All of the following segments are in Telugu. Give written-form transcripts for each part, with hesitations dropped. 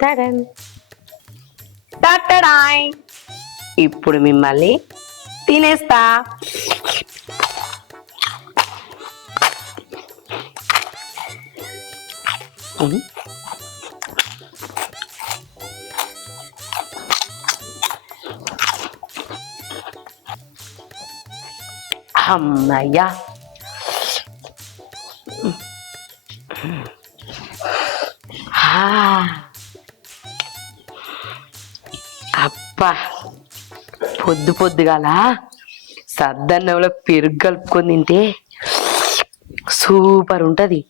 టడన్ టటడాయ్ ఇప్పుడు మిమ్మల్ని తినేస్తా. అమ్మయ్యా, అబ్బా పొద్దు పొద్దుగాల సద్దన్నంలో పెరుగు కలుపుకొని తింటే సూపర్ ఉంటది.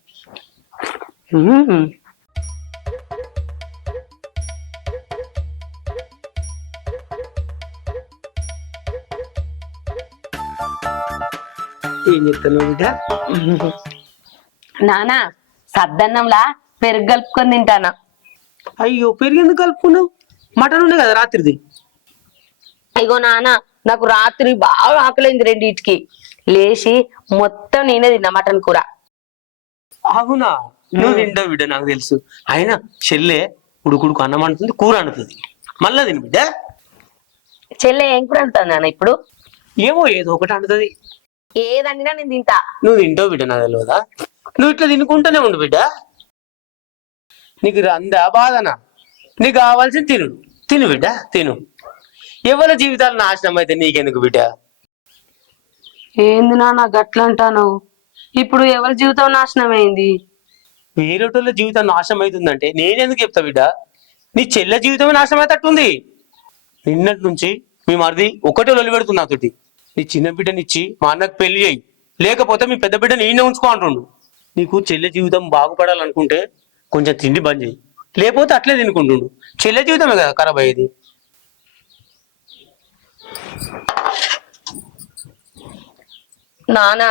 ఏం చెప్తాను బిడ్డ? నానా సద్దన్నంలా పెరుగు కలుపుకొని తింటానా. అయ్యో, పెరుగు ఎందుకు కలుపుకున్నావు? మటన్ ఉండే కదా రాత్రిది. ఇగో నాన్న, నాకు రాత్రి బాగా ఆకలింది, రెండింటికి లేచి మొత్తం నేనే తిన్నా మటన్ కూర. అవునా? నువ్వు తింటావు బిడ్డ, నాకు తెలుసు. అయినా చెల్లె ఉడుకుడుకు అన్నం అంటుంది, కూర అంటుంది. మళ్ళా తిని బిడ్డ. చెల్లె ఏం కూర అంటుంది నాన్న ఇప్పుడు? ఏమో ఏదో ఒకటి అంటుంది. ఏదన్నా నేను తింటా. నువ్వు తింటావు బిడ్డ, నాకు తెలియదా? నువ్వు ఇట్లా తినుకుంటూనే ఉండు బిడ్డ. నీకు రందా బాధనా? నీకు కావాల్సింది తిను. తిను బిడ్డ, తిను. ఎవరి జీవితాలు నాశనం అయితే నీకెందుకు బిడ్డ? ఏంది నాన్న గట్ల అంటాను? ఇప్పుడు ఎవరి జీవితం నాశనం అయింది? వేరేటోళ్ళ జీవితం నాశనం అవుతుందంటే నేనెందుకు చెప్తా బిడ్డ? నీ చెల్లె జీవితమే నాశనం అవుతట్టుంది. నిన్నటి నుంచి మీ మరిది ఒకటే లొల్లి పెడుతుంది నాతోటి. నీ చిన్న బిడ్డనిచ్చి మా అన్నకు పెళ్లి చేయి, లేకపోతే మీ పెద్ద బిడ్డని ఈయన ఉంచుకో అంటుండు. నీకు చెల్లె జీవితం బాగుపడాలనుకుంటే కొంచెం తిండి బంద్ చేయి, లేకపోతే అట్లే తినుకుంటుండు. చెల్లె జీవితమే కదా ఖరాబ్ అయ్యేది. నానా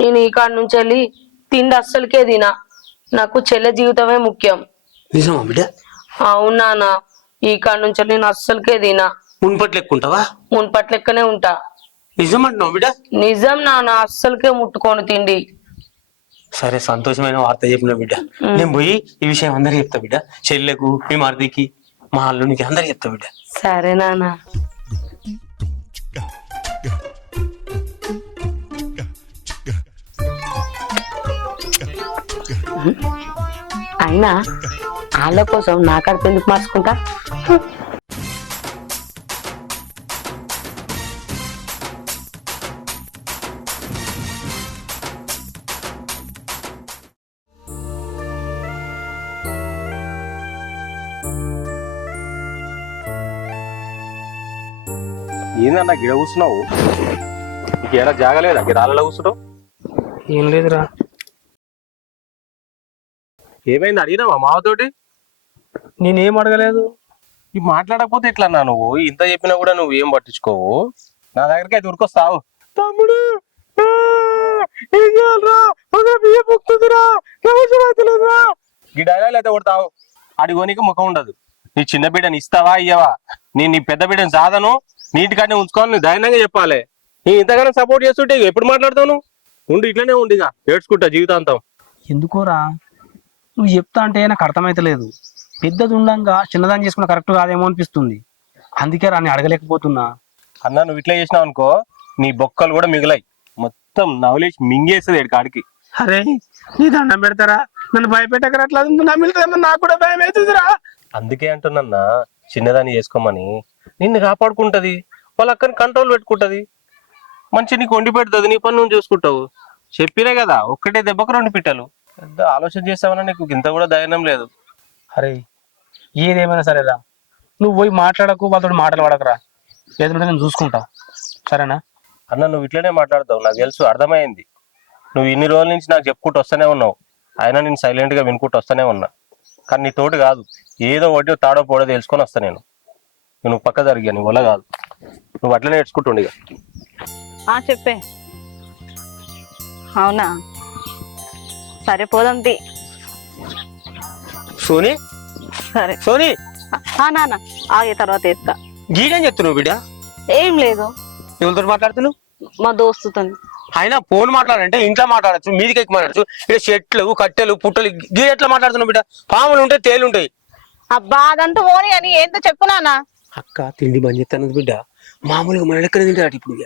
నేను ఈ కాడ నుంచి వెళ్ళి తిండి అస్సలకే తినా. నాకు చెల్లె జీవితమే ముఖ్యం. నిజమా బిడ్డ? అవును నాన్న, ఈ కాడ నుంచి నేను అస్సలకే తినా. మున్పట్లు ఎక్కుంటావా? మున్పట్లెక్కనే ఉంటా. నిజం అంటున్నావు బిడ్డ? నిజం నాన్న, అస్సలకే ముట్టుకోను తిండి. సరే, సంతోషమైన వార్త చెప్పిన బిడ్డ. నేను పోయి ఈ విషయం అందరికి చెప్తా బిడ్డ. చెల్లెకు, మీ మరిదికి, మా అల్లునికి అందరికి చెప్తా బిడ్డ. సరే నాన్న. అయినా వాళ్ళ కోసం నా కడుపు ఎందుకు మార్చుకుంటా? ఏందన్నా గిడ కూర్చున్నావు? ఇంకేనా జాగలేదా గిరాలలో కూర్చున్నావు? ఏం లేదురా. ఏమైంది అడిగినావా మావతోటి? నేనేం అడగలేదు. ఈ మాట్లాడకపోతే ఎట్లన్నా నువ్వు? ఇంత చెప్పినా కూడా నువ్వు ఏం పట్టించుకోవు. నా దగ్గరికి అయితే ఉరికొస్తావు. తమ్ముడు ఈ డైలాగ్ అయితే కొడతావు. అడిగోనికి ముఖం ఉండదు. నీ చిన్న బిడ్డని ఇస్తావా ఇయ్యవా? నీ పెద్ద బిడ్డని సాధను నీటికానే ఉంచుకోని నువ్వు ధైర్యంగా చెప్పాలి. నీ ఇంతగానో సపోర్ట్ చేస్తుంటే ఎప్పుడు మాట్లాడతావు? ఉండు, ఇట్లనే ఉండిగా ఏడ్చుకుంటా జీవితాంతం. ఎందుకోరా నువ్వు చెప్తా అంటే నాకు అర్థమైతలేదు. పెద్దది ఉండంగా చిన్నదాన్ని చేసుకున్న కరెక్ట్ కాదేమో అనిపిస్తుంది. అందుకే రాని అడగలేకపోతున్నా. అన్నా నువ్వు ఇట్లా చేసినావు అనుకో, నీ బొక్కలు కూడా మిగిలాయి. మొత్తం నవలేసి మింగేస్తుంది కాడికి. అరే, నీ దండం పెడతారా? నన్ను భయపెట్టకరా. అట్లా నమ్మిలితేమో నాకు కూడా భయం అవుతుందిరా. అందుకే అంటున్నా, చిన్నదాన్ని చేసుకోమని. నిన్ను కాపాడుకుంటది, వాళ్ళ అక్కని కంట్రోల్ పెట్టుకుంటది, మంచి నీకు వండి పెడుతుంది, నీ పని నువ్వు చూసుకుంటావు. చెప్పినా కదా, ఒక్కటే దెబ్బకు 2 పిట్టలు. పెద్ద ఆలోచన చేస్తావన్నా నీకు ఇంత కూడా ధైర్యం లేదు. అరే ఏదేమైనా సరేరా, నువ్వు పోయి మాట్లాడకు, వాళ్ళతో మాటలు పడకరా. ఏదంటే నేను చూసుకుంటా, సరేనా? అన్న నువ్వు ఇట్లనే మాట్లాడతావు, నాకు తెలుసు, అర్థమైంది. నువ్వు ఇన్ని రోజుల నుంచి నాకు చెప్పుకుంటూ వస్తూనే ఉన్నావు. అయినా నేను సైలెంట్ గా వినుకుంటూ వస్తూనే ఉన్నా. కానీ నీ తోటి కాదు, ఏదో ఒకటి తాడో పోడో తెలుసుకొని వస్తా నేను. నువ్వు పక్క జరిగా, నీ వల్ల కాదు. నువ్వు అట్లనే నేర్చుకుంటుండే. చెప్పే. అవునా, సరే పోదాం తీ. సోనీ, సరే సోనీ, నాన్న ఆగే తర్వాత వేస్తా. గీడని చెప్తున్నావు బిడ్డ? ఏం లేదు, ఎవరితో మాట్లాడుతున్నావు? మా దోస్తుతో. అయినా ఫోన్ మాట్లాడంటే ఇంట్లో మాట్లాడచ్చు, మీదికి ఎక్కి మాట్లాడచ్చు. ఇక్కడ చెట్లు, కట్టెలు, పుట్టలు, గీ ఎట్లా మాట్లాడుతున్నావు బిడ్డ? పాములు ఉంటాయి, తేలు ఉంటాయి, అబ్బా అదంతా ఓని అని ఏందో చెప్పునానా. అక్క తిండి బంద్ చేస్తాను బిడ్డ, మామూలుగా మన లెక్కనే తింటాడు ఇప్పుడు ఇక.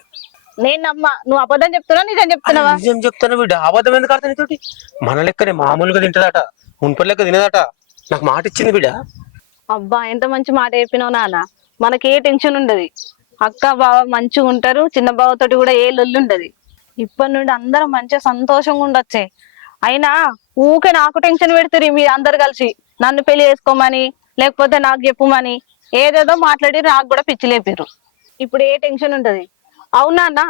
నేను నమ్మా, నువ్వు అబద్ధం చెప్తున్నా నిజం చెప్తున్నావా? నిజం చెప్తాను బిడ్డ, అబద్ధం ఎందుకు ఆడతాను తోటి? మన లెక్కనే మామూలుగా తింటదట, మున్పటి లెక్క తినదట. నాకు మాట ఇచ్చింది బిడ్డ. అబ్బా ఎంత మంచి మాట చెప్పినావు నాన్న. మనకి ఏ టెన్షన్ ఉండదు. అక్క బావ మంచిగా ఉంటారు, చిన్న బావతోటి కూడా ఏ లొల్లి ఉండదు. ఇప్పటి నుండి అందరం మంచిగా సంతోషంగా ఉండొచ్చే. అయినా ఊకే నాకు టెన్షన్ పెడుతురి మీరు అందరు కలిసి, నన్ను పెళ్లి చేసుకోమని లేకపోతే నాకు చెప్పుమని ఏదేదో మాట్లాడి నాకు కూడా పిచ్చి లేపారు. ఇప్పుడు ఏ టెన్షన్ ఉండదు. అవునా అన్న,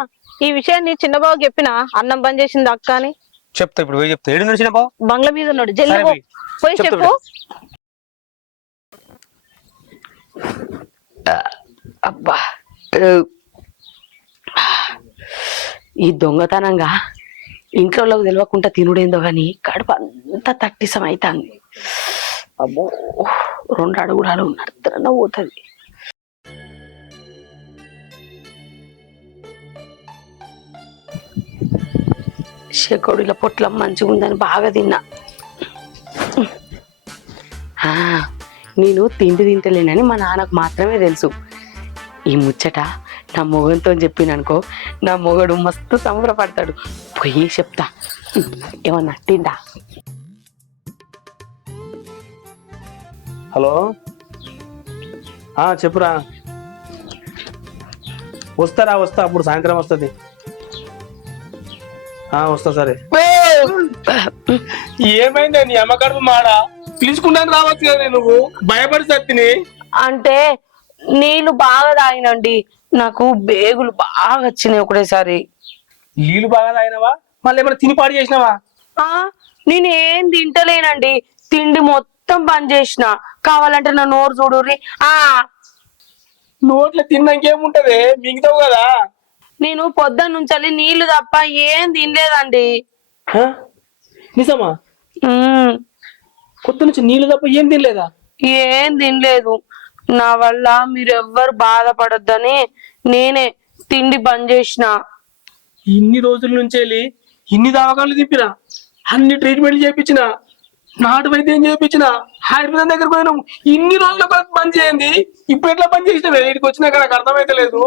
ఈ విషయాన్ని చిన్న బావ చెప్పినా అన్నం బంద్ చేసింది అక్క అని? చెప్తా ఇప్పుడు, పోయి చెప్తా. ఏడు నడిచిన బావ బంగ్లా మీద ఉన్నాడు, జల్లి సరే పో. పోయి. పోయి చెప్తా చెప్పు. అబ్బా ఈ దొంగతనంగా ఇంట్లో తెలియకుండా తినుడేందో గాని కడుపు అంతా తట్టిసం అవుతుంది. అబ్బో 2 అడుగులు నడుతున్నా పోతుంది. శకోడిల పొట్లం మంచిగా ఉందని బాగా తిన్నా. నేను తిండి తింటలేనని మా నాన్నకు మాత్రమే తెలుసు. ఈ ముచ్చట నా మొగంతో చెప్పిననుకో, నా మొగడు మస్తు సంబరపడతాడు. పోయి చెప్తా, ఏమన్నా తిండా. హలో, చెప్పురా. వస్తా, అప్పుడు సాయంత్రం వస్తుంది. వస్తా. సరే. ఏమైందా నీ అమ్మ కడుపు మాడ? పిలుచుకుంటాను రావచ్చు కదా నువ్వు, భయపడి సత్తిని. అంటే నీళ్ళు బాగా తాగినండి, నాకు బేగులు బాగా వచ్చినాయి ఒకటేసారి. నీళ్ళు బాగా తాగినవా? మళ్ళీ ఏమైనా తిని పాడు చేసినావా? నేను ఏం తింటలేనండి, తిండి మొత్తం బంద్ చేసిన. కావాలంటే నా నోరు చూడుర్రి. నోట్లో తిన్నాకేముంటది, మిగతావు కదా. నేను పొద్దున్న నుంచి నీళ్లు తప్ప ఏం తినలేదండి. నిజమా? కొత్త నుంచి నీళ్ళు తప్ప ఏం తినలేదా? ఏం తినలేదు. నా వల్ల మీరెవ్వరు బాధపడొద్దని నేనే తిండి బంద్ చేసిన. ఇన్ని రోజుల నుంచి వెళ్ళి ఇన్ని దవాఖానలు తిప్పినా, అన్ని ట్రీట్మెంట్లు చేయించిన, నాటు వైద్యం చేయించిన, ఆయుర్వేదం దగ్గర పోయినాం. ఇన్ని రోజుల కొరకు బంద్ చేయండి, ఇప్పుడు ఎట్లా బంద్ చేసినావే? ఇక్కడికి వచ్చినాక నాకు అర్థమైతే లేదు.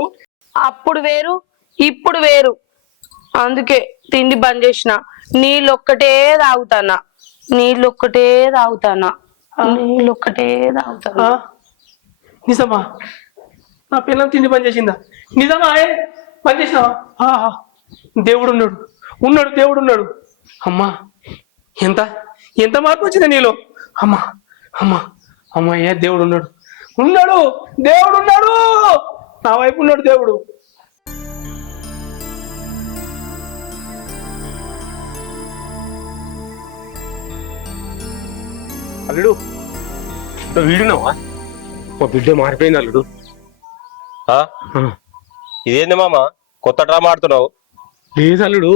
అప్పుడు వేరు ఇప్పుడు వేరు, అందుకే తిండి బంద్ చేసిన. నీళ్ళొక్కటే తాగుతానా. నిజమా? నా పిల్లలు తిండి పని చేసిందా? నిజమా? పని చేసినావా? దేవుడు ఉన్నాడు. అమ్మా, ఎంత ఎంత మార్పు వచ్చిందా నీలో? అమ్మా ఏ దేవుడు ఉన్నాడు. నా వైపు ఉన్నాడు దేవుడు. అల్లుడు వీడున్నావా? మా బిడ్డ మారిపోయింది అల్లుడు. ఇదేంది మామ, కొత్త డ్రామా ఆడుతున్నావు? లేదు అల్లుడు,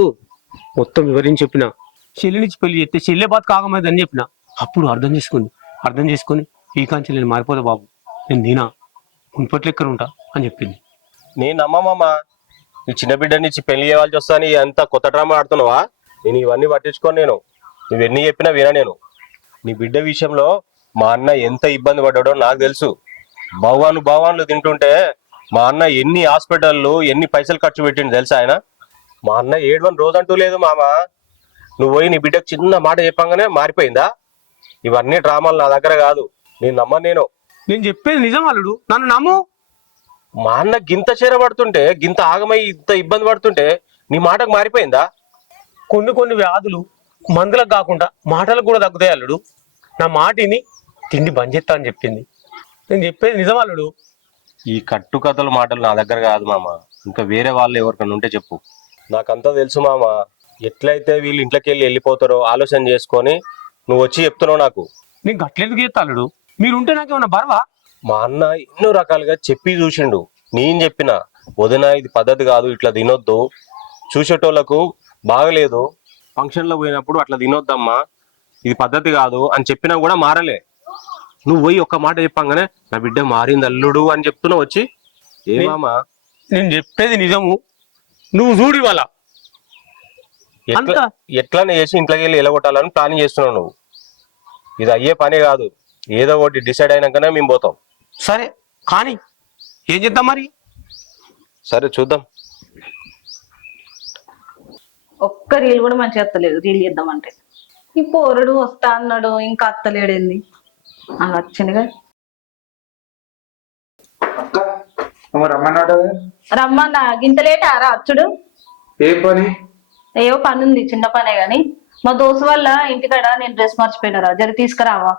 మొత్తం వివరించి చెప్పిన. చెల్లినిచ్చి పెళ్లి చేస్తే చెల్లె బాధ కాకమైంది అని చెప్పిన. అప్పుడు అర్థం చేసుకొని ఈ కాంచె నేను మారిపోతా బాబు, నేను దీనా మున్పట్లెక్కన ఉంటా అని చెప్పింది. నేను నమ్మమ్మా, నీ చిన్న బిడ్డనిచ్చి పెళ్లి చేయాల్సి వస్తా అని అంత కొత్త డ్రామా ఆడుతున్నావా? నేను ఇవన్నీ పట్టించుకోను. నువ్వెన్ని చెప్పినా వినా. నేను నీ బిడ్డ విషయంలో మా అన్న ఎంత ఇబ్బంది పడ్డాడో నాకు తెలుసు. భావాన్లు తింటుంటే మా అన్న ఎన్ని హాస్పిటళ్ళు ఎన్ని పైసలు ఖర్చు పెట్టిండు తెలుసా ఆయన? మా అన్న 7 రోజంటూ లేదు మామ. నువ్వు పోయి నీ బిడ్డకు చిన్న మాట చెప్పంగానే మారిపోయిందా? ఇవన్నీ డ్రామాలు నా దగ్గర కాదు, నేను నమ్మను. నేను చెప్పేది నిజం అల్లుడు, నన్ను నమ్ము. మా అన్న గింత చీర పడుతుంటే, గింత ఆగమై ఇంత ఇబ్బంది పడుతుంటే నీ మాటకు మారిపోయిందా? కొన్ని వ్యాధులు మందులకు కాకుండా మాటలకు కూడా తగ్గుతాయి అల్లుడు. నా మాటిని తిండి బంద్ చేస్తా అని చెప్పింది. నేను చెప్పేది నిజం అల్లుడు. ఈ కట్టుకథల మాటలు నా దగ్గర కాదు మామ, ఇంకా వేరే వాళ్ళు ఎవరికన్నా ఉంటే చెప్పు. నాకంతా తెలుసు మామ. ఎట్లయితే వీళ్ళు ఇంట్లోకి వెళ్ళిపోతారో ఆలోచన చేసుకొని నువ్వు వచ్చి చెప్తున్నావు నాకు. నేను గట్లెందుకు చేస్తా అల్లుడు? మీరుంటే నాకేమన్నా బర్వా? మా అన్న ఎన్నో రకాలుగా చెప్పి చూసిండు. నేను చెప్పిన, వదిన ఇది పద్ధతి కాదు, ఇట్లా తినొద్దు, చూసేటోళ్లకు బాగలేదు, ఫంక్షన్లో పోయినప్పుడు అట్లా తినొద్దమ్మా, ఇది పద్ధతి కాదు అని చెప్పినా కూడా మారలే. నువ్వు పోయి ఒక్క మాట చెప్పంగానే నా బిడ్డ మారింది అల్లుడు అని చెప్తున్నావు వచ్చి. ఏమామా, నేను చెప్పేది నిజము, నువ్వు చూడు. ఇవాళ ఎట్లానే చేసి ఇంట్లోకి వెళ్ళి ఎలగొట్టాలని ప్లానింగ్ చేస్తున్నావు నువ్వు. ఇది అయ్యే పనే కాదు. ఏదో ఒకటి డిసైడ్ అయినాకనే మేము పోతాం. సరే కానీ ఏం చేద్దాం మరి? సరే చూద్దాం. ఒక్క రీల్ కూడా మంచిగా అత్తలేదు. రీల్ చేద్దామంటే ఈ పోరడు వస్తా అన్నాడు, ఇంకా అత్తలేడేంది? అలా వచ్చిందిగా. రమ్మన్నాడు. రమ్మన్నా గింతలేటారా అచ్చుడు? ఏం పని? ఏవో పని ఉంది, చిన్న పనే గాని. మా దోస్తు వల్ల ఇంటికాడ నేను డ్రెస్ మర్చిపోయినారా, జరి తీసుకురావా?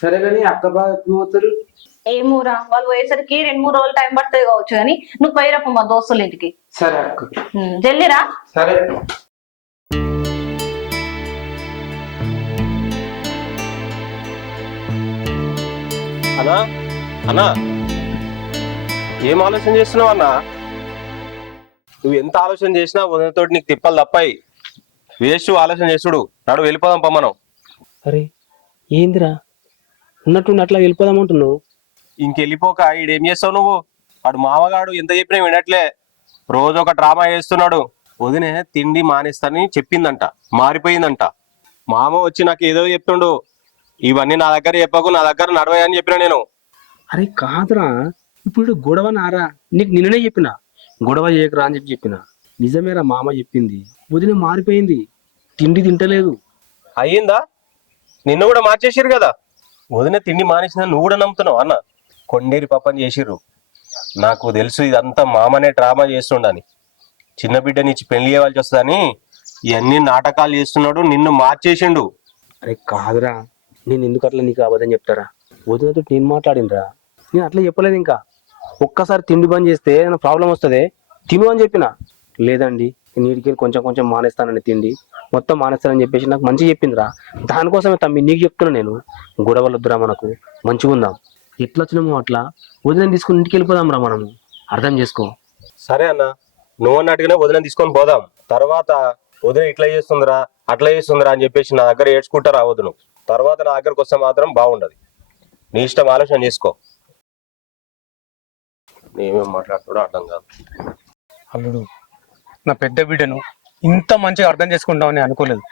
సరే కానీ అక్క బాగా ఎప్పుడు పోతారు? ఏమూరా, వాళ్ళు పోయేసరికి 2-3 రోజులు టైం పడుతుంది కావచ్చు, కానీ నువ్వు పోయిరప్పు మా దోస్తుల ఇంటికి. సరే అక్క. జల్లిరా. సరే. అన్నా అన్నా ఏం ఆలోచన చేస్తున్నావు అన్నా? నువ్వు ఎంత ఆలోచన చేసినా వదినతో నీకు తిప్పలు తప్పాయి. వేస్ట్ ఆలోచన చేసుడు. నాడు వెళ్ళిపోదాం పమ్మనం. అరే ఏందిరా ఉన్నట్టుండి అట్లా వెళ్ళిపోదామంటున్నావు? ఇంకెళ్ళిపోక ఈడేం చేస్తావు నువ్వు? వాడు మామగాడు ఎంత చెప్పినా వినట్లే. రోజు ఒక డ్రామా చేస్తున్నాడు. వదినే తిండి మానేస్తానని చెప్పిందంట, మారిపోయిందంట. మామ వచ్చి నాకు ఏదో చెప్తుండు. ఇవన్నీ నా దగ్గర చెప్పకు, నా దగ్గర నడవని చెప్పిన నేను. అరే కాదురా, ఇప్పుడు గొడవ నారా? నీకు నిన్ననే చెప్పిన గొడవ చేయకరా అని చెప్పిన. నిజమేరా, మామ చెప్పింది. వదిన మారిపోయింది, తిండి తింటలేదు. అయ్యిందా? నిన్ను కూడా మార్చేసిరు కదా. వదిన తిండి మానేసిన నువ్వు కూడా నమ్ముతున్నావు అన్న? కొండేరి పాపని చేసిర్రు. నాకు తెలుసు ఇదంతా మామనే డ్రామా చేస్తుండని. చిన్న బిడ్డనిచ్చి పెళ్లి చేయవలసి వస్తుందని ఇవన్నీ నాటకాలు చేస్తున్నాడు. నిన్ను మార్చేసిండు. అరే కాదురా, నేను ఎందుకు అట్లా నీకు అబద్ధం చెప్తారా? వదినతో నేను మాట్లాడినరా, నేను అట్లా చెప్పలేదు. ఇంకా ఒక్కసారి తిండి బంద్ చేస్తే ఏమైనా ప్రాబ్లం వస్తుంది, తిను అని చెప్పిన. లేదండి నీటికి కొంచెం కొంచెం మానేస్తానండి, తిండి మొత్తం మానేస్తానని చెప్పేసి నాకు మంచిగా చెప్పిందిరా. దానికోసమే తమ్మి నీకు చెప్తున్నా నేను. గొడవలు వద్దురా, మనకు మంచిగా ఉందాం. ఎట్లా వచ్చినామో అట్లా వదిన తీసుకుని ఇంటికి వెళ్ళిపోదాం రా మనము. అర్థం చేసుకో. సరే అన్న, నువ్వు అన్నట్టుగానే వదిన తీసుకొని పోదాం. తర్వాత వదిన ఇట్లా చేస్తుందిరా అట్లా చేస్తుందిరా అని చెప్పేసి నా దగ్గర ఏడ్చుకుంటా రావద్దు నువ్వు. తర్వాత నా దగ్గరకు వస్తే మాత్రం బాగుండదు. నీ ఇష్టం, ఆలోచన చేసుకో. నేమేం మాట్లాడుతాడో అర్థం కాదు. అల్లుడు, నా పెద్ద బిడ్డను ఇంత మంచిగా అర్థం చేసుకుంటామని అనుకోలేదు.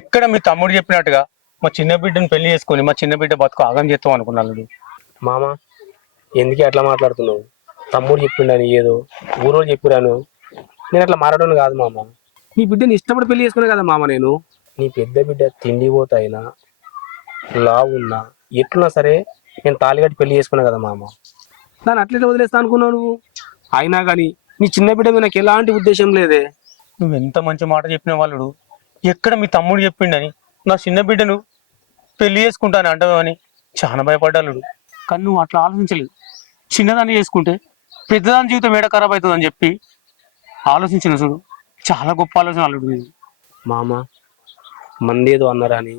ఎక్కడ మీ తమ్ముడు చెప్పినట్టుగా మా చిన్న బిడ్డను పెళ్లి చేసుకొని మా చిన్న బిడ్డ బతుకు ఆగం చేస్తాం అనుకున్నాను. అల్లుడు మామ ఎందుకే అట్లా మాట్లాడుతున్నావు? తమ్ముడు చెప్పిండని ఏదో ఊరోళ్ళు చెప్పిరాను. నేను అట్లా మాట్లాడను కాదు మామ. నీ బిడ్డని ఇష్టపడి పెళ్లి చేసుకునే కదా మామ నేను. నీ పెద్ద బిడ్డ తిండి పోతాయినా లావున్నా ఎట్లున్నా సరే నేను తాళిగట్టి పెళ్లి చేసుకున్నా కదా మామ. దాన్ని అట్లయితే వదిలేస్తా అనుకున్నావు నువ్వు. అయినా కానీ నీ చిన్న బిడ్డ మీద నాకు ఎలాంటి ఉద్దేశం లేదే. నువ్వు ఎంత మంచి మాట చెప్పిన వాళ్ళుడు. ఎక్కడ మీ తమ్ముడు చెప్పిండని నా చిన్న బిడ్డను పెళ్లి చేసుకుంటాను అంటావని చాలా భయపడ్డాడు. కానీ నువ్వు అట్లా ఆలోచించలేదు. చిన్నదాన్ని చేసుకుంటే పెద్దదాని జీవితం ఏడ ఖరాబ్ అవుతుందని చెప్పి ఆలోచించిన చూడు. చాలా గొప్ప ఆలోచన అల్లుడు నీది. మామ మంది ఏదో అన్నారా అని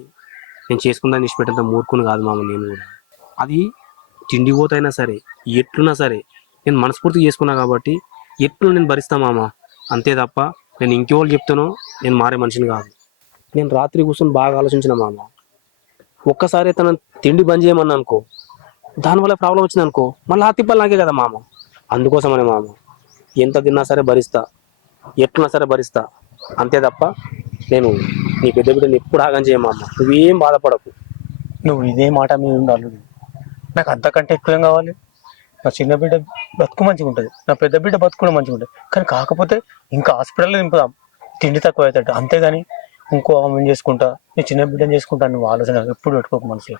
నేను చేసుకుందాన్ని ఇష్టపెట్టేంత మూర్ఖుని కాదు మామ నేను కూడా. అది తిండి పోతైనా సరే ఎట్లున్నా సరే నేను మనస్ఫూర్తిగా చేసుకున్నా కాబట్టి ఎట్లు నేను భరిస్తా మామ. అంతే తప్ప నేను ఇంకెవరు చెప్తానో నేను మారే మనిషిని కాదు. నేను రాత్రి కూర్చొని బాగా ఆలోచించిన మామ. ఒక్కసారి తన తిండి బంద్ చేయమన్నా అనుకో, దానివల్ల ప్రాబ్లం వచ్చింది అనుకో, మళ్ళీ ఆ తిప్పలు నాకే కదా మామ. అందుకోసమనే మామ ఎంత తిన్నా సరే భరిస్తా, ఎట్లున్నా సరే భరిస్తా. అంతే తప్ప నేను నీ పెద్ద బిడ్డని ఎప్పుడు ఆగం చేయమమ్మ. నువ్వేం బాధపడకు. నువ్వు ఇదే మాట మీద ఉండాలి. నాకు అంతకంటే ఎక్కువేం కావాలి? నా చిన్న బిడ్డ బతుకు మంచిగా ఉంటుంది, నా పెద్ద బిడ్డ బతుకు కూడా మంచిగా ఉంటుంది. కానీ కాకపోతే ఇంకా హాస్పిటల్లో దింపుదాం, తిండి తక్కువ అవుతాడు. అంతేగాని ఇంకో ఆమె చేసుకుంటా నీ చిన్న బిడ్డను చేసుకుంటా నువ్వు ఆలోచన ఎప్పుడు పెట్టుకోక మనసులో.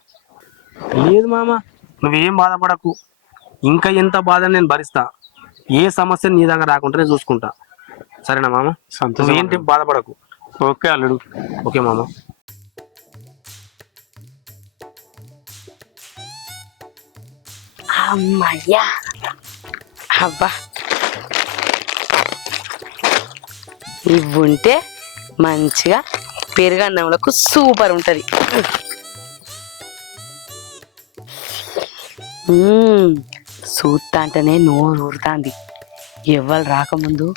లేదు మామ నువ్వేం బాధపడకు. ఇంకా ఎంత బాధ నేను భరిస్తా. ఏ సమస్య నీ దగ్గర రాకుండా నేను చూసుకుంటా. సరేనా మామ? సంతోషం. ఏంటి బాధపడకు. ఓకే అల్లుడు. ఓకే మామ. అమ్మయ్యా అబ్బా, ఇవి ఉంటే మంచిగా పెరుగన్నంలకు సూపర్ ఉంటుంది. చూస్తా అంటేనే నోరు ఊరుతాంది. ఎవ్వరు రాకముందు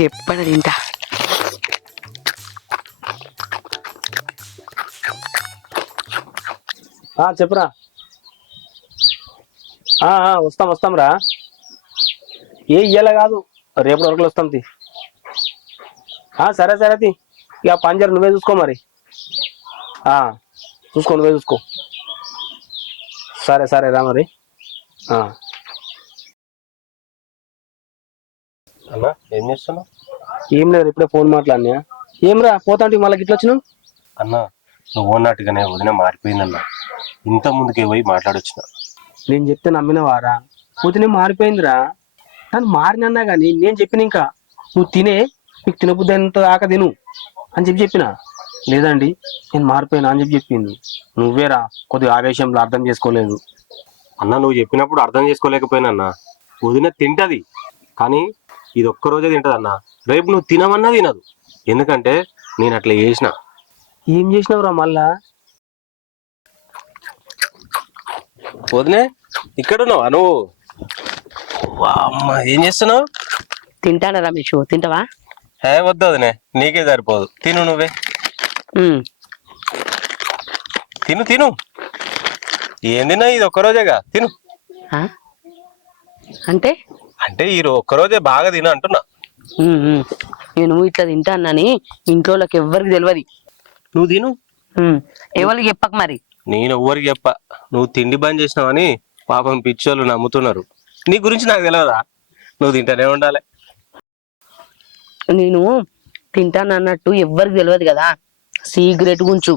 చెప్పడ తింటా. చెప్పురా. వస్తాం వస్తాం రా. ఇయ్యాల కాదు రేపు వరకు వస్తాం తి. సరే సరే తి. ఇక పంజర్ నువ్వే చూసుకో మరి. చూసుకో నువ్వే చూసుకో. సరే సరే రా మరి. అన్న ఏం చేస్తున్నావు? ఏం లేదు, ఇప్పుడే ఫోన్ మాట్లాడినా. ఏం రా పోతాంటి మళ్ళీ ఇట్లా వచ్చినావు? అన్న నువ్వు అన్నట్టుగానే వదిన మారిపోయిందన్న. ఇంత ముందుకే పోయి మాట్లాడొచ్చిన. నేను చెప్తే నమ్మినవారా? పోతేనే మారిపోయిందిరా. నన్ను మారినన్నా కానీ నేను చెప్పిన ఇంకా నువ్వు తినే, నీకు తినబుద్ధి ఎంత దాకా తిను అని చెప్పిన. లేదండి నేను మారిపోయినా అని చెప్పింది. నువ్వేరా కొద్దిగా ఆవేశంలో అర్థం చేసుకోలేదు. అన్న నువ్వు చెప్పినప్పుడు అర్థం చేసుకోలేకపోయినా. వదిన తింటది కానీ ఇది ఒక్కరోజే తింటది అన్న. రేపు నువ్వు తినమన్నా తినదు. ఎందుకంటే నేను అట్లా చేసిన. ఏం చేసినావురా మళ్ళా? వదినే ఇక్కడున్నావా నువ్వు? అమ్మ ఏం చేస్తున్నావు? తింటానా రమేష్, తింటావా? హే వద్దు వదినే, నీకే సరిపోదు. తిను నువ్వే. తిను తిను. ఏం తిన్నా ఇది ఒక్కరోజేగా, తిను. ఆ? అంటే అంటే ఈ ఒక్కరోజే బాగా తిను అంటున్నా. నేను ఇట్లా తింటానని ఇంట్లో వాళ్ళకి ఎవ్వరికి తెలియదు. నువ్వు తిను. ఎవరికి చెప్పక మరి. నేను ఎవ్వరికి చెప్ప. నువ్వు తిండి బంద్ చేసినావని పాపం పిచ్చోళ్ళు నమ్ముతున్నారు. నీ గురించి నాకు తెలియదా? నువ్వు తింటానే ఉండాలి. నేను తింటాను అన్నట్టు ఎవ్వరికి తెలియదు కదా, సీక్రెట్ గుంచు.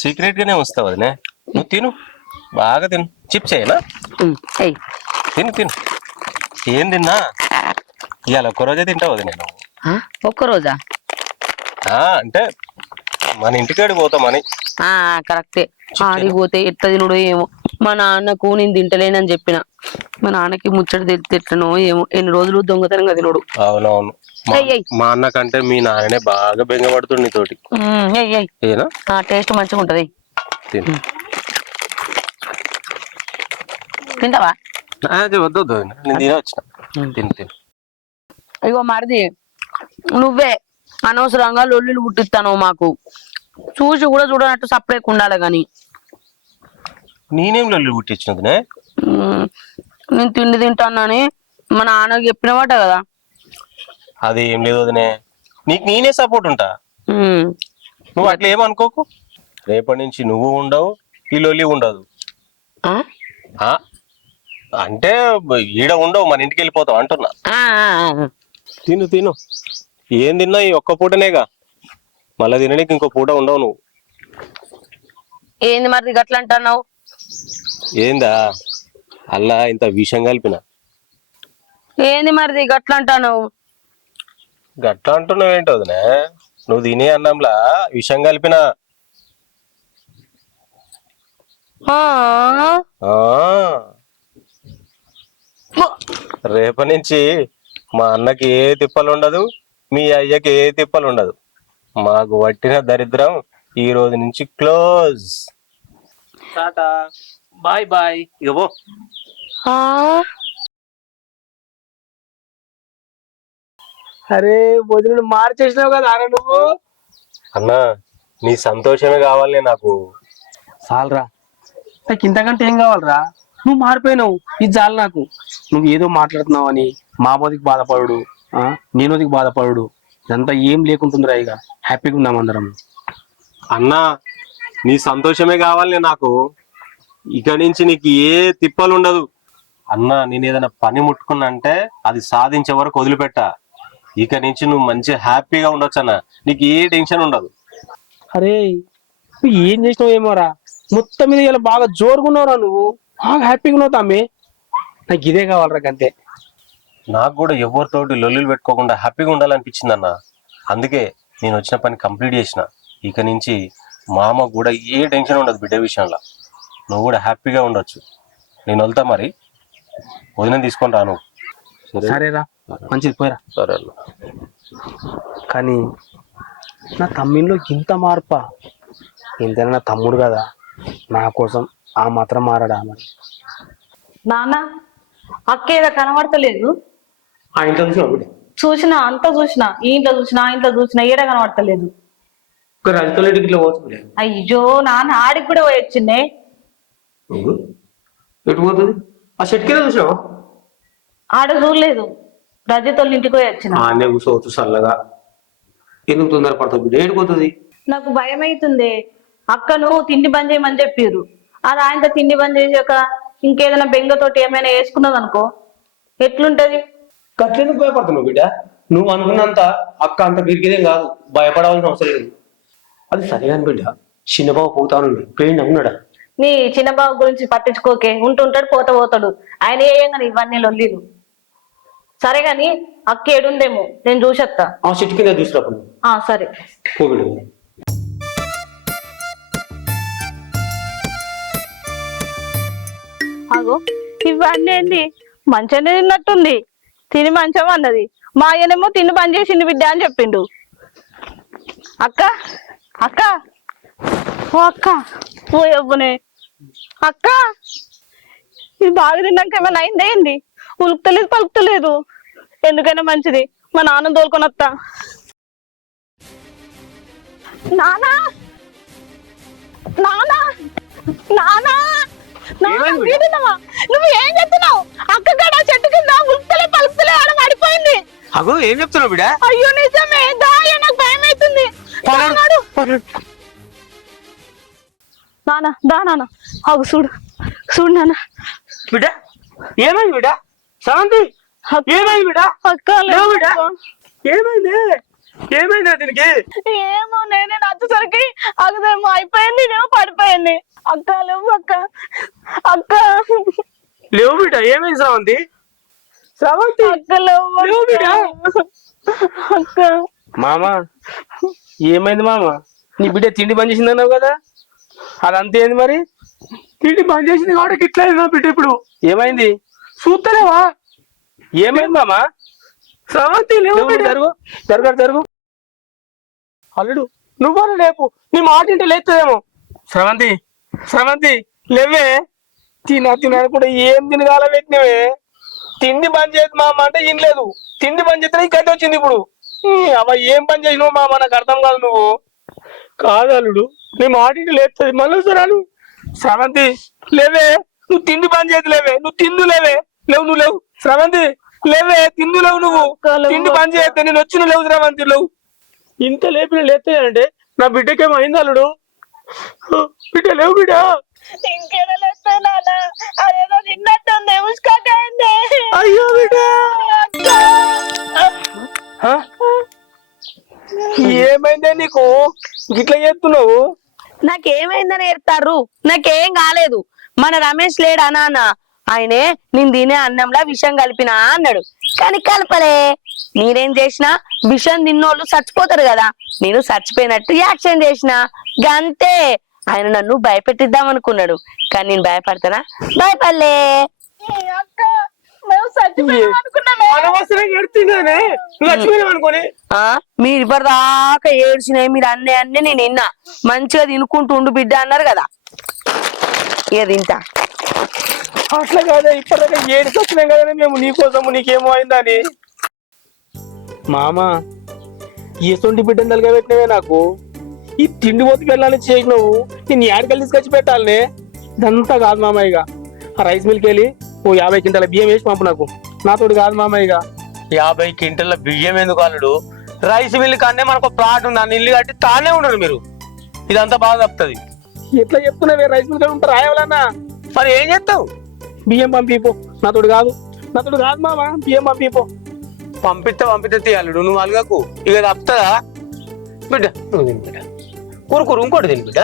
సీక్రెట్ గానే వస్తావు వదినే. నువ్వు తిను, బాగా తిను. చిప్స్ అయ్యనా? తిను తిను. ఏం తిన్నా ఇవాళ ఒక్కరోజే తింటావు వదినే నువ్వు. ఒక్కరోజా? అంటే మన ఇంటికాడికి పోతామని. కరెక్టే. ఆడికి పోతే ఎట్లా తినడో ఏమో. మా నాన్నకు నేను తింటలేనని చెప్పిన. మా నాన్నకి ముచ్చట తిట్టనో ఏమో. ఎన్ని రోజులు దొంగతనంగా తినడు. అవునవును. మా అన్న కంటే మీ నాన్ననే బాగా బెంగపడుతుంది నీతోటి. టేస్ట్ మంచిగా ఉంటది. తింటావా? వద్దు వద్దు, నేను తినే వచ్చిన. తిను తిను. ఇగో మరిది, నువ్వే అనవసరంగా లొల్లిలు పుట్టిస్తాను మాకు. చూసి కూడా చూడనట్టు సపరేట్ ఉండాలి గాని. నేనేం లొల్లి పుట్టించినదినే? నేను తిండి తింటానని మా నాన్నకి చెప్పినవాట కదా. అది ఏం లేదు వదినే, నీకు నేనే సపోర్ట్ ఉంటా. నువ్వు అట్లా ఏమనుకోకు. రేపటి నుంచి నువ్వు ఉండవు, ఈ లొల్లి ఉండదు. అంటే ఈడ ఉండవు, మన ఇంటికి వెళ్ళిపోతావు అంటున్నా. తిను తిను. ఏం తిన్నా ఈ ఒక్క పూటనేగా, మళ్ళా తినడానికి ఇంకో పూట ఉండవు నువ్వు. ఏంది మరి గట్లా అంటున్నావు? ఏందా అల్లా ఇంత విషం కలిపిన. ఏంది మరి గట్లా అంటున్నావు? గట్లా అంటున్నావు ఏంటో వదినే? నువ్వు తినే అన్నంలా విషం కలిపిన. రేపటి నుంచి మా అన్నకి ఏ తిప్పలు ఉండదు, మీ అయ్యకి ఏ తిప్పలు ఉండదు. మాకు పట్టిన దరిద్రం ఈ రోజు నుంచి క్లోజ్. Tata bye bye. ఇగో అరే వదిన మార్చేసినావు కదా అరే నువ్వు. అన్నా నీ సంతోషమే కావాలి నాకు. చాలరా, నాకు ఇంతకంటే ఏం కావాలరా? నువ్వు మారిపోయినావు, ఇది చాలు నాకు. నువ్వు ఏదో మాట్లాడుతున్నావు అని మా బోదికి బాధపడు, నేనోదికి బాధపడు, ఇదంతా ఏం లేకుంటుందిరా. ఇక హ్యాపీగా ఉన్నాం అందరం. అన్నా నీ సంతోషమే కావాలి నాకు. ఇక నుంచి నీకు ఏ తిప్పలు ఉండదు. అన్నా నేను ఏదైనా పని ముట్టుకున్నా అంటే అది సాధించే వరకు వదిలిపెట్టా. ఇక నుంచి నువ్వు మంచి హ్యాపీగా ఉండొచ్చు అన్న. నీకు ఏ టెన్షన్ ఉండదు. అరే నువ్వు ఏం చేసినావు ఏమోరా, మొత్తం మీద ఇలా బాగా జోరుగున్నావురా. నువ్వు బాగా హ్యాపీగా ఉన్నావు తమ్మి. నాకు ఇదే కావాలరా అంతే. నాకు కూడా ఎవరితోటి లొల్లులు పెట్టుకోకుండా హ్యాపీగా ఉండాలనిపించింది అన్న. అందుకే నేను వచ్చిన పని కంప్లీట్ చేసిన. ఇక నుంచి మా అమ్మకు కూడా ఏ టెన్షన్ ఉండదు బిడ్డ విషయంలో. నువ్వు కూడా హ్యాపీగా ఉండొచ్చు. నేను వెళ్తా మరి, వదిన తీసుకొని రాను. సరేరా, మంచిది పోయిరా. సరే. కానీ నా తమ్మిలో ఇంత మార్పా? ఇంతైనా నా తమ్ముడు కదా, నా కోసం ఆ మాత్రం మారడా మరి? నాన్న అక్క ఏదో కనబడతలేదు. ఆ ఇంట్లో చూసినా అంతా చూసినా, ఈ ఇంట్లో చూసినా ఆ ఇంట్లో చూసినా, ఏడా కనబడతలేదు. అయ్యో నాన్న ఆడికి కూడా పోయి వచ్చిండే. ఎటు పోతుంది? ఆ షెట్ కింద చూసావా? ఆడ చూడలేదు, రజతోళ్ళ ఇంటికి పోయి వచ్చిన. ఆనే కూర్చోవచ్చు చల్లగా. ఎందుకు తొందరపడుతుంది బిడ్డ? ఏడిపోతుంది? నాకు భయం అవుతుంది. అక్కను తిండి బంద్ చేయమని చెప్పారు. అది ఆయనతో తిండి బంద్ చేసాక ఇంకేదైనా బెంగతోటి ఏమైనా వేసుకున్నది అనుకో ఎట్లుంటది? గట్లెందుకు భయపడుతున్నావు బిడ్డ? నువ్వు అనుకున్నంత అక్క అంత బిరికిదేం కాదు, భయపడాల్సిన అవసరం లేదు. అది సరిగాని బిడ్డ, చిన్నబాబు పోతానుండి పోయిండు ఉన్నాడా? నీ చిన్నబాబు గురించి పట్టించుకోకే, ఉంటుంటాడు పోతాడు. ఆయన ఏయంగా ఇవన్నీ లొల్లీలు. సరే గాని అక్క ఏడుందేమో నేను చూసేస్తా. ఆ చెట్టు కింద చూసినప్పుడు సరే పో బిడ్డ. అగో ఇవన్నీ ఏంది? మంచిగానే తిన్నట్టుంది, తిని మంచం అన్నది. మా ఆయనేమో తిని బంద్ చేసింది బిడ్డ అని చెప్పిండు. అక్క అక్క ఓ అక్క ఓ ఎవ్వనే అక్క, ఇది బాగా తిన్నాక ఏమైనా అయిందే ఏంది? ఉలుకుతలేదు పలుకుతలేదు. ఎందుకైనా మంచిది మా నాన్న తోలుకొని వస్తా. నానా నానా నానా నువ్వు ఏం చెప్తున్నావు? అక్క గడ చెట్టు కింద ఉలుకుతలే పలుకుతలే ఆడ పడిపోయింది. అగో ఏం చెప్తున్నావు బిడ్డ? అయ్యో నిజమే, దాయ నాకు భయం అవుతుంది. నానా దా నాన్న, అగు చూడు చూడు నాన్న. బిడ్డ ఏమైంది బిడ్డ? శాంతి ఏమైంది బిడ్డ? అక్క లేవు బిడ్డ. ఏమైంది? ఏమైంది దీనికి? ఏమో నేనే నచ్చేసరికి అగదేమో అయిపోయింది, ఇదేమో పడిపోయింది. అక్క లేవు అక్క, అక్క లేవు బిడ్డ. ఏమైంది శ్రావంతి? శ్రావంతి అక్క లేవు లేవు బిడ్డ. అక్క. మామ ఏమైంది మామ? నీ బిడ్డ తిండి బంద్ చేసింది అన్నావు కదా, అదంతా ఏంది మరి? తిండి బంద్ చేసింది కాబట్టి ఇట్లా నా బిడ్డ ఇప్పుడు ఏమైంది? చూస్తలేవా? ఏమైంది మామ? శ్రావంతి లేవు బిడ్డ. జరుగు అల్లుడు నువ్వు లేపు, నీ మాట ఇంటే లేస్తుందేమో. స్రవంతి లేవే. తిన కూడా ఏం తినగాల పెట్టినవే. తిండి బంద్ చేసి మామ అంటే ఏం లేదు, తిండి బంద్ చేస్తే ఇంకైతే వచ్చింది ఇప్పుడు. అవ ఏం పని చేసినావు మామ, నాకు అర్థం కాదు. నువ్వు కాదు అల్లుడు, నీ మాట ఇంటే లేస్తుంది. మళ్ళీ సరాలు స్రవంతి లేవే. నువ్వు తిండి బంద్ చేసి లేవే. నువ్వు తిందు లేవే. నువ్వు లేవు స్రవంతి. లేవే, తిందు లేవు. నువ్వు తిండి బంద్ చేస్తే నేను వచ్చిన లేవు స్రవంతి. లేవు. ఇంత లేపిన లేస్తాయంటే నా బిడ్డకేమో అయింది అల్లుడు. బిడ్డ లేవు బిడ్డ. ఇంకేదో నాన్న, అదేదో తిన్నట్టుంది, ఉసుకాకైంది. అయ్యో బిడ్డ. ఏమైందే నీకు గిట్లా చేస్తున్నావు? నాకేమైందని ఏడతారు? నాకేం కాలేదు. మన రమేష్ లేడా నాన్న, ఆయనే నేను తినే అన్నంలా విషం కలిపినా అన్నాడు. కానీ కలపలే. నేనేం చేసినా, విషం తిన్నోళ్ళు చచ్చిపోతారు కదా, నేను చచ్చిపోయినట్టు యాక్షన్ చేసిన గంతే. ఆయన నన్ను భయపెట్టిద్దాం అనుకున్నాడు, కానీ నేను భయపడతానా? భయపడలే. అక్క మేము చచ్చిపోయాం అనుకున్నామే. అనవసరంగా ఎడుతున్నానే, లక్ష్మీ అనుకోని. మీరు ఇప్పటిదాకా ఏడ్చినాయి, మీరు అన్నీ నేను విన్నా. మంచిగా తినుకుంటూ ఉండు బిడ్డ అన్నారు కదా, ఇక తింటా. అట్లా కాదే, ఇప్పటిదాకా ఏడికి వచ్చినాం కదా మేము నీకోసము, నీకేమో అయిందని. మామ ఎసొంటి బిడ్డను తలగబెట్టినవే నాకు. ఈ తిండి పోతు వెళ్ళాలని చేసినావు, నేను యాడికల్లి తీసుకొచ్చి పెట్టాలనే. ఇదంతా కాదు మామయ్య. ఆ రైస్ మిల్కి వెళ్ళి ఓ 50 క్వింటాల బియ్యం వేసి పంపు నాకు. నాతోటి కాదు మామయ్య. 50 క్వింటల బియ్యం ఎందుకు అల్లుడు? రైస్ మిల్ కన్నా మనకు ప్లాట్ ఉంది, అన్ని ఇల్లు కట్టి తానే ఉండరు మీరు. ఇదంతా బాగా తప్పుతుంది. ఎట్లా చెప్తున్నావే? రైస్ మిల్ కాడ ఉంటారు రాయవాలన్నా. మరి ఏం చేస్తావు? బియ్యం పంపిపో. నాతోటి కాదు మామ, బియ్యం పంపిపో. పంపిస్తే తీయాలడు. నువ్వు అలగకు, ఇక తప్పుతుందా బిడ్డ? నువ్వు తిని బిడ్డ, కూరుకూరు ఇంకోటి తిని బిడ్డ.